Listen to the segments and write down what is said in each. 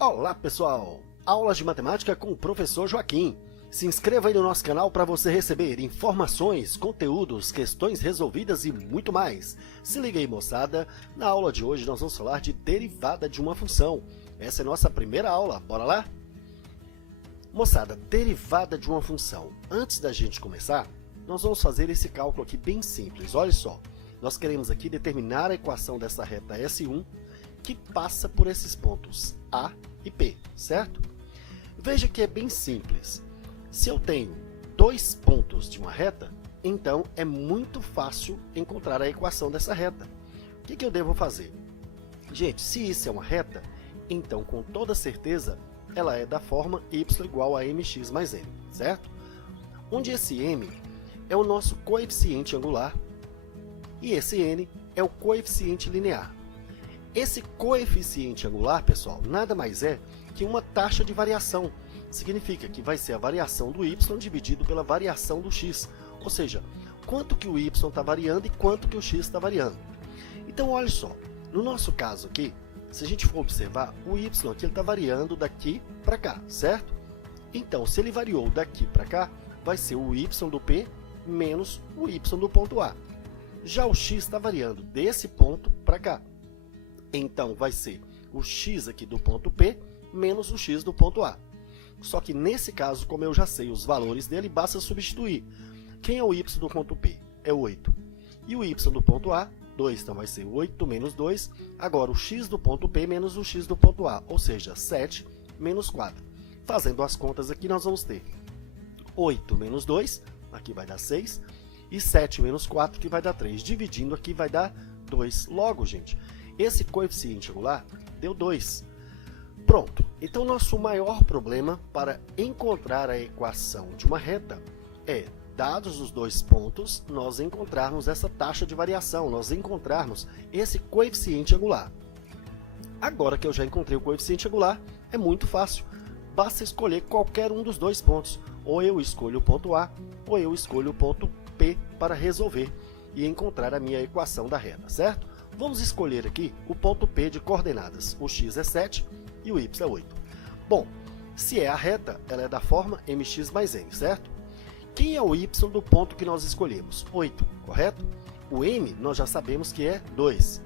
Olá pessoal, aulas de matemática com o professor Joaquim. Se inscreva aí no nosso canal para você receber informações, conteúdos, questões resolvidas e muito mais. Se liga aí moçada, na aula de hoje nós vamos falar de derivada de uma função. Essa é a nossa primeira aula, bora lá? Moçada, derivada de uma função. Antes da gente começar, nós vamos fazer esse cálculo aqui bem simples, olha só. Nós queremos aqui determinar a equação dessa reta S1 que passa por esses pontos A e P, certo? Veja que é bem simples. Se eu tenho dois pontos de uma reta, então é muito fácil encontrar a equação dessa reta. O que eu devo fazer? Gente, se isso é uma reta, então com toda certeza ela é da forma y igual a mx mais n, certo? Onde esse m é o nosso coeficiente angular e esse n é o coeficiente linear. Esse coeficiente angular, pessoal, nada mais é que uma taxa de variação. Significa que vai ser a variação do y dividido pela variação do x. Ou seja, quanto que o y está variando e quanto que o x está variando. Então, olha só, no nosso caso aqui, se a gente for observar, o y aqui está variando daqui para cá, certo? Então, se ele variou daqui para cá, vai ser o y do P menos o y do ponto A. Já o x está variando desse ponto para cá. Então, vai ser o x aqui do ponto P menos o x do ponto A. Só que nesse caso, como eu já sei os valores dele, basta substituir. Quem é o y do ponto P? É 8. E o y do ponto A? 2. Então, vai ser 8 menos 2. Agora, o x do ponto P menos o x do ponto A. Ou seja, 7 menos 4. Fazendo as contas aqui, nós vamos ter 8 menos 2, aqui vai dar 6. E 7 menos 4, que vai dar 3. Dividindo aqui, vai dar 2. Logo, gente, esse coeficiente angular deu 2. Pronto. Então, nosso maior problema para encontrar a equação de uma reta é, dados os dois pontos, nós encontrarmos essa taxa de variação, nós encontrarmos esse coeficiente angular. Agora que eu já encontrei o coeficiente angular, é muito fácil. Basta escolher qualquer um dos dois pontos. Ou eu escolho o ponto A, ou eu escolho o ponto P para resolver e encontrar a minha equação da reta, certo? Vamos escolher aqui o ponto P de coordenadas. O x é 7 e o y é 8. Bom, se é a reta, ela é da forma mx mais n, certo? Quem é o y do ponto que nós escolhemos? 8, correto? O m nós já sabemos que é 2.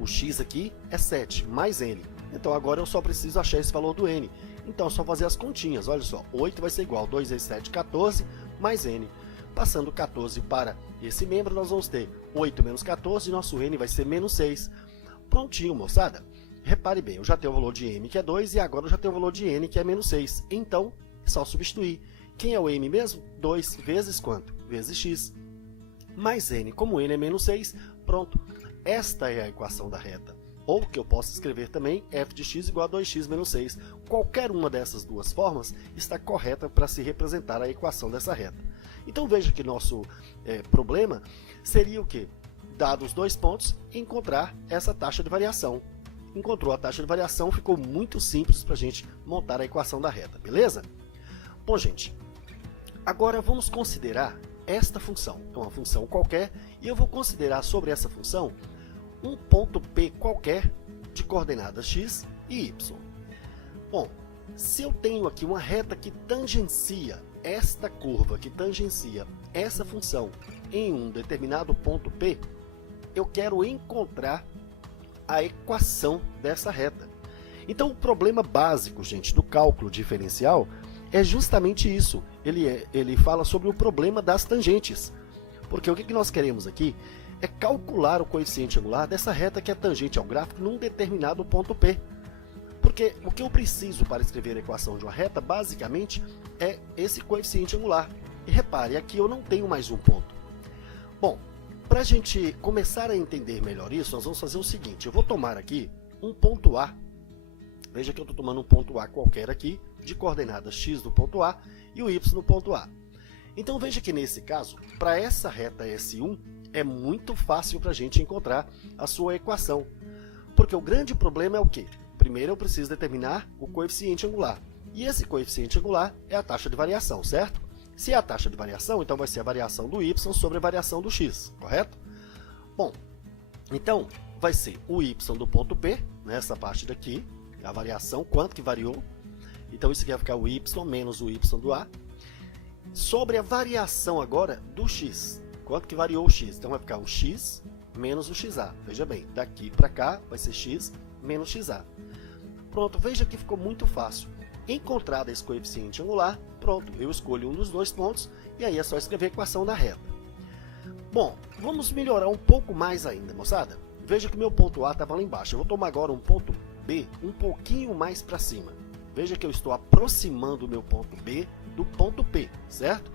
O x aqui é 7, mais n. Então agora eu só preciso achar esse valor do n. Então é só fazer as continhas, olha só. 8 vai ser igual a 2 vezes 7, 14, mais n. Passando 14 para esse membro, nós vamos ter 8 menos 14, e nosso n vai ser menos 6. Prontinho, moçada. Repare bem, eu já tenho o valor de m, que é 2, e agora eu já tenho o valor de n, que é menos 6. Então, é só substituir. Quem é o m mesmo? 2 vezes quanto? Vezes x. Mais n, como n é menos 6, pronto. Esta é a equação da reta. Ou que eu posso escrever também, f de x igual a 2x menos 6. Qualquer uma dessas duas formas está correta para se representar a equação dessa reta. Então veja que nosso problema seria o quê? Dados os dois pontos, encontrar essa taxa de variação. Encontrou a taxa de variação, ficou muito simples para a gente montar a equação da reta, beleza? Bom, gente, agora vamos considerar esta função. É uma função qualquer e eu vou considerar sobre essa função um ponto P qualquer de coordenadas x e y. Bom, se eu tenho aqui uma reta que tangencia esta curva, que tangencia essa função em um determinado ponto P, eu quero encontrar a equação dessa reta. Então, o problema básico, gente, do cálculo diferencial é justamente isso. Ele fala sobre o problema das tangentes. Porque o que nós queremos aqui é calcular o coeficiente angular dessa reta que é tangente ao gráfico num determinado ponto P. Porque o que eu preciso para escrever a equação de uma reta, basicamente, é esse coeficiente angular. E repare, aqui eu não tenho mais um ponto. Bom, para a gente começar a entender melhor isso, nós vamos fazer o seguinte. Eu vou tomar aqui um ponto A. Veja que eu estou tomando um ponto A qualquer aqui, de coordenadas x do ponto A e o y do ponto A. Então veja que nesse caso, para essa reta S1, é muito fácil para a gente encontrar a sua equação. Porque o grande problema é o quê? Primeiro eu preciso determinar o coeficiente angular. E esse coeficiente angular é a taxa de variação, certo? Se é a taxa de variação, então vai ser a variação do y sobre a variação do x, correto? Bom, então vai ser o y do ponto P, nessa parte daqui, a variação, quanto que variou. Então isso aqui vai ficar o y menos o y do A. Sobre a variação agora do x, quanto que variou o x? Então vai ficar o x menos o xa. Veja bem, daqui para cá vai ser x menos xa. Pronto, veja que ficou muito fácil. Encontrado esse coeficiente angular, pronto, eu escolho um dos dois pontos e aí é só escrever a equação da reta. Bom, vamos melhorar um pouco mais ainda, moçada. Veja que meu ponto A estava lá embaixo. Eu vou tomar agora um ponto B um pouquinho mais para cima. Veja que eu estou aproximando o meu ponto B do ponto P, certo?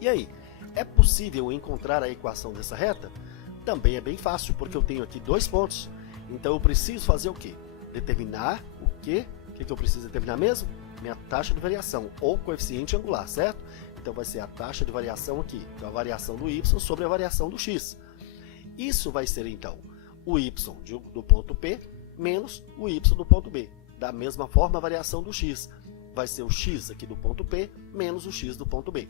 E aí, é possível encontrar a equação dessa reta? Também é bem fácil, porque eu tenho aqui dois pontos. Então eu preciso fazer o quê? Determinar o quê? O que eu preciso determinar mesmo? Minha taxa de variação, ou coeficiente angular, certo? Então vai ser a taxa de variação aqui, então a variação do y sobre a variação do x. Isso vai ser então o y do ponto P menos o y do ponto B. Da mesma forma, a variação do x vai ser o x aqui do ponto P menos o x do ponto B.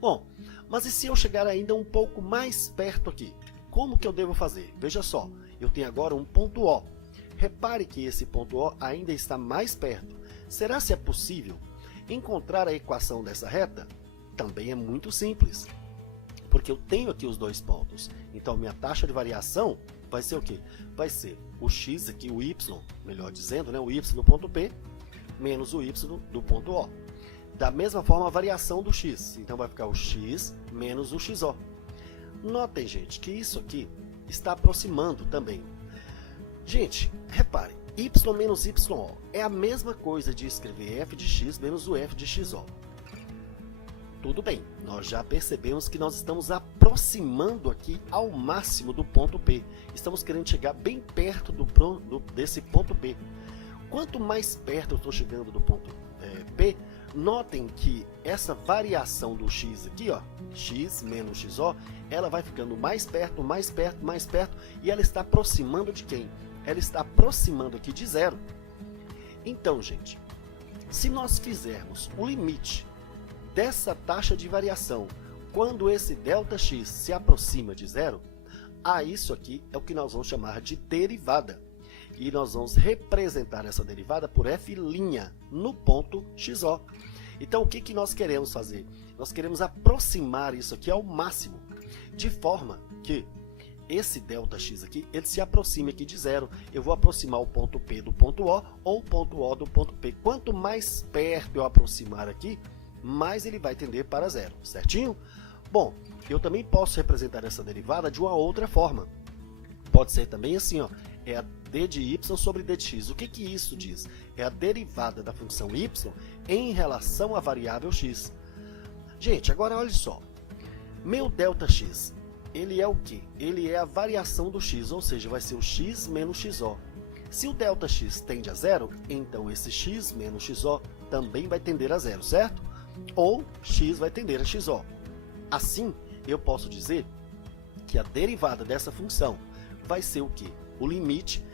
Bom, mas e se eu chegar ainda um pouco mais perto aqui? Como que eu devo fazer? Veja só, eu tenho agora um ponto O. Repare que esse ponto O ainda está mais perto. Será se é possível encontrar a equação dessa reta? Também é muito simples, porque eu tenho aqui os dois pontos. Então, minha taxa de variação vai ser o quê? Vai ser o x aqui, o y, melhor dizendo, né? O y do ponto P, menos o y do ponto O. Da mesma forma, a variação do x. Então, vai ficar o x menos o xo. Notem, gente, que isso aqui está aproximando também. Gente, repare, y menos yo é a mesma coisa de escrever f de x menos o f de xo. Tudo bem, nós já percebemos que nós estamos aproximando aqui ao máximo do ponto P. Estamos querendo chegar bem perto desse ponto P. Quanto mais perto eu estou chegando do ponto P, notem que essa variação do x aqui, ó, x menos xo, ela vai ficando mais perto, mais perto, mais perto, e ela está aproximando de quem? Ela está aproximando aqui de zero. Então, gente, se nós fizermos o limite dessa taxa de variação quando esse ΔX se aproxima de zero, isso aqui é o que nós vamos chamar de derivada. E nós vamos representar essa derivada por f' no ponto xo. Então, o que nós queremos fazer? Nós queremos aproximar isso aqui ao máximo, de forma que esse ΔX aqui, ele se aproxime aqui de zero. Eu vou aproximar o ponto P do ponto O ou o ponto O do ponto P. Quanto mais perto eu aproximar aqui, mais ele vai tender para zero, certinho? Bom, eu também posso representar essa derivada de uma outra forma. Pode ser também assim, ó, é a d de y sobre d de x. O que isso diz? É a derivada da função y em relação à variável x. Gente, agora olha só. Meu ΔX, ele é o quê? Ele é a variação do x, ou seja, vai ser o x menos xo. Se o ΔX tende a zero, então esse x menos xo também vai tender a zero, certo? Ou x vai tender a xo. Assim, eu posso dizer que a derivada dessa função vai ser o quê? O limite.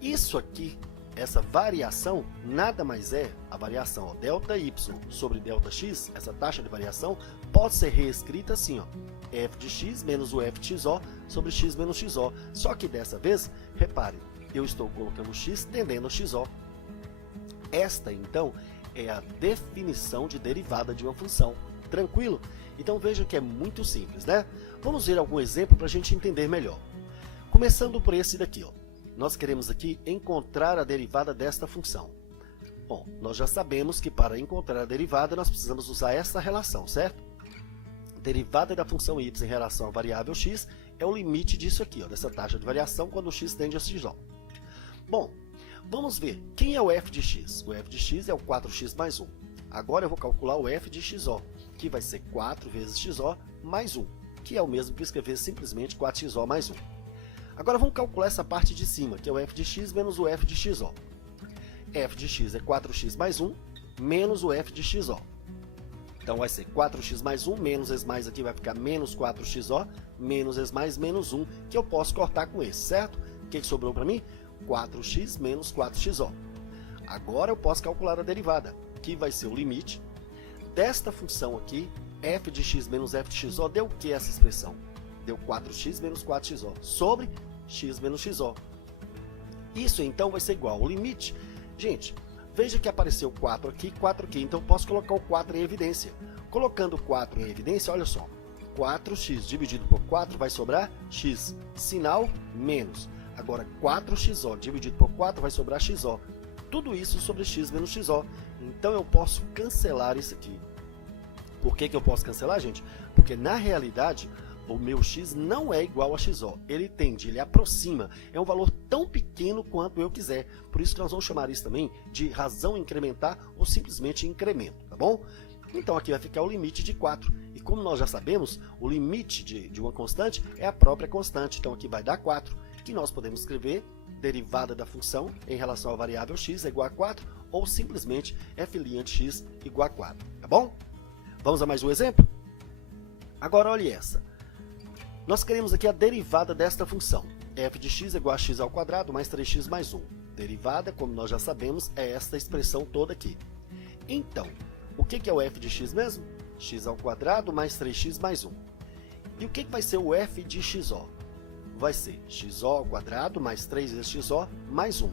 Isso aqui, essa variação, nada mais é a variação, ó, ΔY sobre ΔX, essa taxa de variação, pode ser reescrita assim, ó, f de x menos o f de xo sobre x menos xo. Só que dessa vez, repare, eu estou colocando x tendendo a xo. Esta, então, é a definição de derivada de uma função. Tranquilo? Então veja que é muito simples, né? Vamos ver algum exemplo para a gente entender melhor. Começando por esse daqui, ó. Nós queremos aqui encontrar a derivada desta função. Bom, nós já sabemos que para encontrar a derivada nós precisamos usar essa relação, certo? Derivada da função y em relação à variável x é o limite disso aqui, ó, dessa taxa de variação quando x tende a xo. Bom, vamos ver quem é o f de x. O f de x é o 4x mais 1. Agora eu vou calcular o f de xo, que vai ser 4 vezes xo mais 1, que é o mesmo que escrever simplesmente 4xo mais 1. Agora vamos calcular essa parte de cima, que é o f de x menos o f de xo. F de x é 4x mais 1 menos o f de xo. Então vai ser 4x mais 1 menos esse mais aqui vai ficar menos 4xo menos esse mais menos 1, que eu posso cortar com esse, certo? O que sobrou para mim? 4x menos 4xo. Agora eu posso calcular a derivada, que vai ser o limite desta função aqui, f de x menos f de xo, deu o que essa expressão? Deu 4x menos 4xo sobre x menos xo. Isso então vai ser igual ao limite. Gente, veja que apareceu 4 aqui, então eu posso colocar o 4 em evidência. Colocando 4 em evidência, olha só, 4x dividido por 4 vai sobrar x, sinal menos. Agora 4xo dividido por 4 vai sobrar xo. Tudo isso sobre x menos xo. Então eu posso cancelar isso aqui. Por que eu posso cancelar, gente? Porque na realidade o meu x não é igual a xo. Ele tende, ele aproxima. É um valor tão pequeno quanto eu quiser. Por isso que nós vamos chamar isso também de razão incrementar ou simplesmente incremento, tá bom? Então aqui vai ficar o limite de 4. E como nós já sabemos, o limite de uma constante é a própria constante. Então aqui vai dar 4, que nós podemos escrever derivada da função em relação à variável x é igual a 4, ou simplesmente f' de x igual a 4, tá bom? Vamos a mais um exemplo? Agora olhe essa. Nós queremos aqui a derivada desta função. F de x é igual a x ao quadrado mais 3x mais 1. Derivada, como nós já sabemos, é esta expressão toda aqui. Então, o que é o f de x mesmo? X ao quadrado mais 3x mais 1. E o que vai ser o f de xo? Vai ser xo ao quadrado mais 3 vezes xo mais 1.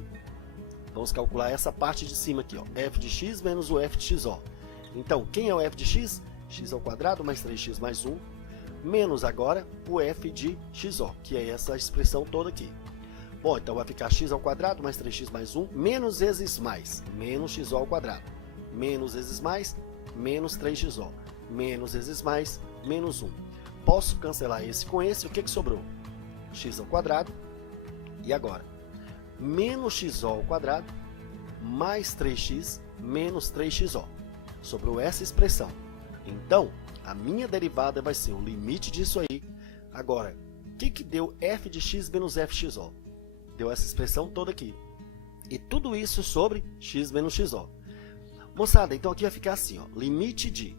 Vamos calcular essa parte de cima aqui, ó, f de x menos o f de xo. Então, quem é o f de x? X ao quadrado mais 3x mais 1, menos agora o f de xo, que é essa expressão toda aqui. Bom, então vai ficar x ao quadrado mais 3x mais 1, menos vezes mais, menos xo ao quadrado, menos vezes mais, menos 3xo, menos vezes mais, menos 1. Posso cancelar esse com esse, o que sobrou? X ao quadrado, e agora? Menos xo ao quadrado, mais 3x, menos 3xo. Sobrou essa expressão. Então, a minha derivada vai ser o limite disso aí. Agora, o que deu f de x menos f de xo? Deu essa expressão toda aqui. E tudo isso sobre x menos xo. Moçada, então aqui vai ficar assim, ó, limite de...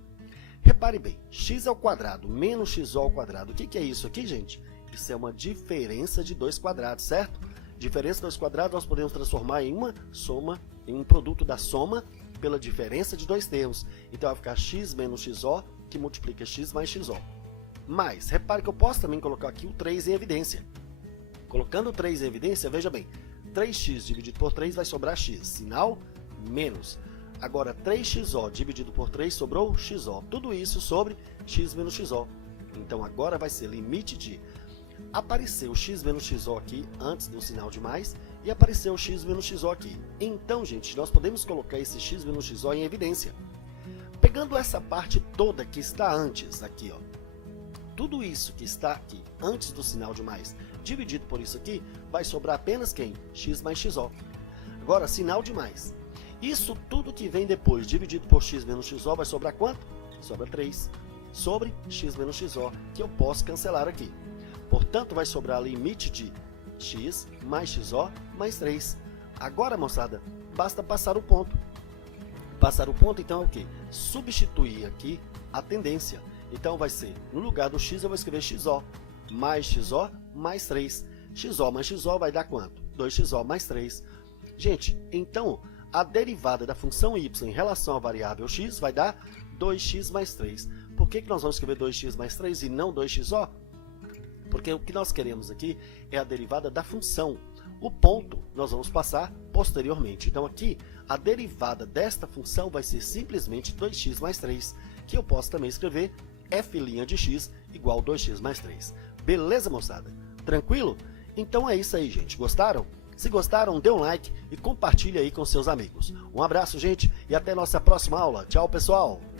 Repare bem, x ao quadrado menos xo ao quadrado. O que é isso aqui, gente? Isso é uma diferença de dois quadrados, certo? Diferença de dois quadrados nós podemos transformar em uma soma, em um produto da soma pela diferença de dois termos. Então vai ficar x menos xo, que multiplica x mais xo. Mas, repare que eu posso também colocar aqui o 3 em evidência. Colocando o 3 em evidência, veja bem, 3x dividido por 3 vai sobrar x, sinal menos. Agora, 3xo dividido por 3 sobrou xo. Tudo isso sobre x menos xo. Então, agora vai ser limite de... Apareceu o x menos xo aqui antes do sinal de mais e apareceu o x menos xo aqui. Então, gente, nós podemos colocar esse x menos xo em evidência. Pegando essa parte toda que está antes, aqui, ó, tudo isso que está aqui antes do sinal de mais dividido por isso aqui, vai sobrar apenas quem? X mais xo. Agora, sinal de mais. Isso tudo que vem depois dividido por x menos xo vai sobrar quanto? Sobra 3 sobre x menos xo, que eu posso cancelar aqui. Portanto, vai sobrar limite de x mais xo mais 3. Agora, moçada, basta passar o ponto. Passar o ponto, então, é o quê? Substituir aqui a tendência. Então, vai ser, no lugar do x, eu vou escrever xo mais 3. Xo mais xo vai dar quanto? 2xo mais 3. Gente, então, a derivada da função y em relação à variável x vai dar 2x mais 3. Por que nós vamos escrever 2x mais 3 e não 2xo? Porque o que nós queremos aqui é a derivada da função. O ponto nós vamos passar posteriormente. Então aqui, a derivada desta função vai ser simplesmente 2x mais 3, que eu posso também escrever f' de x igual a 2x mais 3. Beleza, moçada? Tranquilo? Então é isso aí, gente. Gostaram? Se gostaram, dê um like e compartilhe aí com seus amigos. Um abraço, gente, e até nossa próxima aula. Tchau, pessoal!